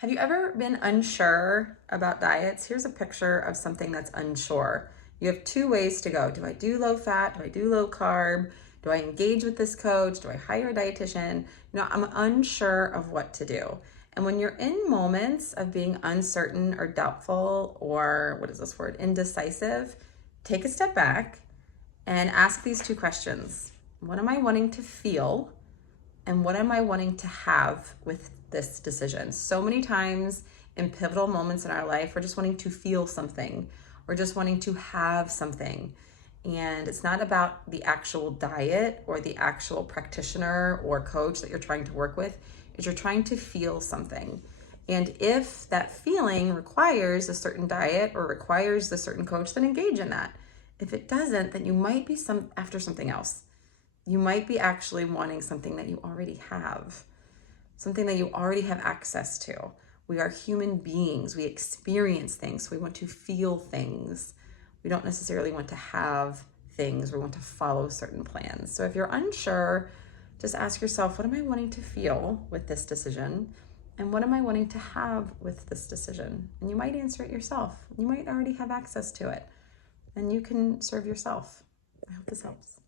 Have you ever been unsure about diets? Here's a picture of something that's unsure. You have two ways to go. Do I do low fat? Do I do low carb? Do I engage with this coach? Do I hire a dietitian? I'm unsure of what to do. And when you're in moments of being uncertain or doubtful, or what is this word, indecisive, take a step back and ask these two questions. What am I wanting to feel? And what am I wanting to have with this decision? So many times in pivotal moments in our life, we're just wanting to feel something. We're just wanting to have something. And it's not about the actual diet or the actual practitioner or coach that you're trying to work with. Is you're trying to feel something. And if that feeling requires a certain diet or requires a certain coach, then engage in that. If it doesn't, then you might be after something else. You might be actually wanting something that you already have, something that you already have access to. We are human beings. We experience things. We want to feel things. We don't necessarily want to have things. We want to follow certain plans. So if you're unsure, just ask yourself, what am I wanting to feel with this decision? And what am I wanting to have with this decision? And you might answer it yourself. You might already have access to it. And you can serve yourself. I hope this helps.